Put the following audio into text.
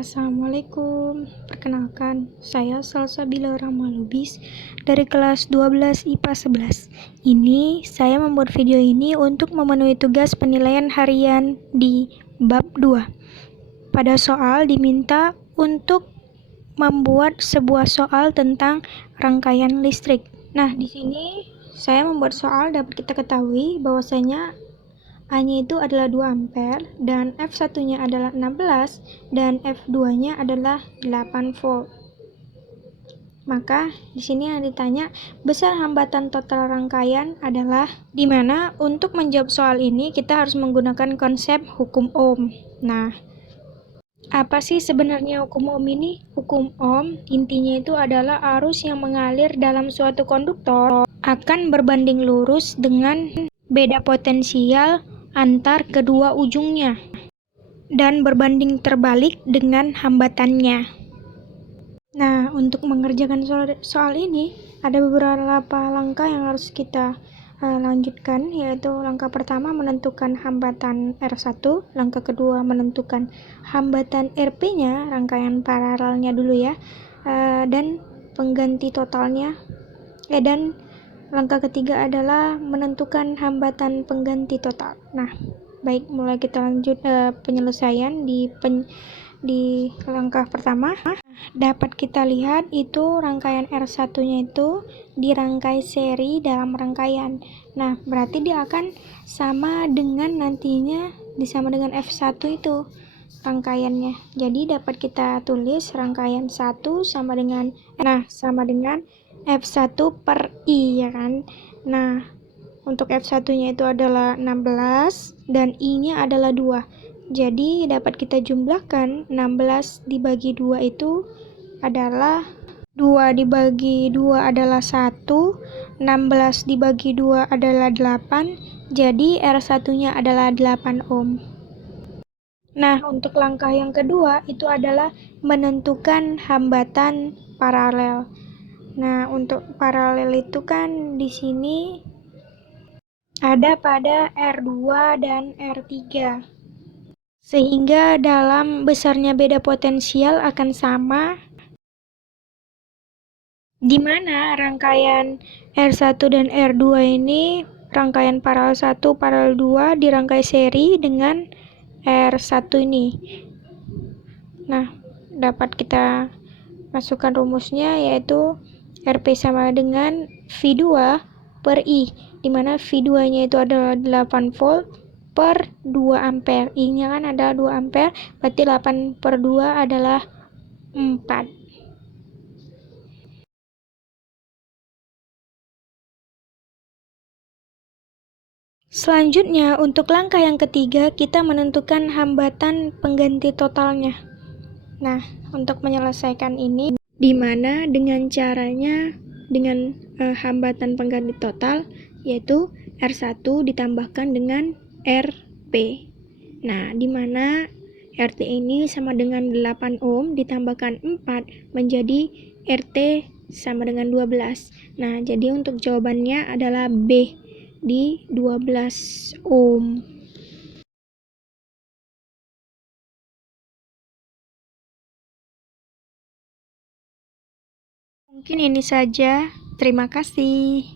Assalamualaikum, perkenalkan, saya Salsabila Rahma Lubis dari kelas 12 IPA 11. Ini saya membuat video ini untuk memenuhi tugas penilaian harian di bab 2. Pada soal diminta untuk membuat sebuah soal tentang rangkaian listrik. Nah, di sini saya membuat soal dapat kita ketahui bahwasanya A-nya itu adalah 2 ampere dan F1-nya adalah 16 dan F2-nya adalah 8 volt. Maka di sini yang ditanya besar hambatan total rangkaian adalah, di mana untuk menjawab soal ini kita harus menggunakan konsep hukum Ohm. Nah, apa sih sebenarnya hukum Ohm ini? Hukum Ohm intinya itu adalah arus yang mengalir dalam suatu konduktor akan berbanding lurus dengan beda potensial antar kedua ujungnya dan berbanding terbalik dengan hambatannya. Nah, untuk mengerjakan soal ini ada beberapa langkah yang harus kita lanjutkan, yaitu langkah pertama menentukan hambatan R1, langkah kedua menentukan hambatan RP-nya, rangkaian paralelnya dulu ya, dan pengganti totalnya, dan langkah ketiga adalah menentukan hambatan pengganti total. Nah, baik, mulai kita lanjut penyelesaian di langkah pertama. Dapat kita lihat itu rangkaian R1-nya itu dirangkai seri dalam rangkaian. Nah, berarti dia akan sama dengan nantinya disama dengan F1 itu rangkaiannya. Jadi dapat kita tulis rangkaian 1 sama dengan F1 per I, ya kan? Nah, untuk F1-nya itu adalah 16 dan I-nya adalah 2. Jadi dapat kita jumlahkan 16 dibagi 2 itu adalah 2 dibagi 2 adalah 1, 16 dibagi 2 adalah 8, jadi R1-nya adalah 8 ohm. Nah, untuk langkah yang kedua itu adalah menentukan hambatan paralel. Nah, untuk paralel itu kan di sini ada pada R2 dan R3. Sehingga dalam besarnya beda potensial akan sama, di mana rangkaian R1 dan R2 ini rangkaian paralel 1, paralel 2 dirangkai seri dengan R1 ini. Nah, dapat kita masukkan rumusnya, yaitu RP sama dengan V2 per I, dimana V2-nya itu adalah 8 volt per 2 ampere. I-nya kan ada 2 ampere, berarti 8 per 2 adalah 4. Selanjutnya, untuk langkah yang ketiga, kita menentukan hambatan pengganti totalnya. Nah, untuk menyelesaikan ini, di mana dengan caranya dengan hambatan pengganti total, yaitu R1 ditambahkan dengan RP. Nah, di mana RT ini sama dengan 8 ohm ditambahkan 4 menjadi RT sama dengan 12. Nah, jadi untuk jawabannya adalah B di 12 ohm. Mungkin ini saja. Terima kasih.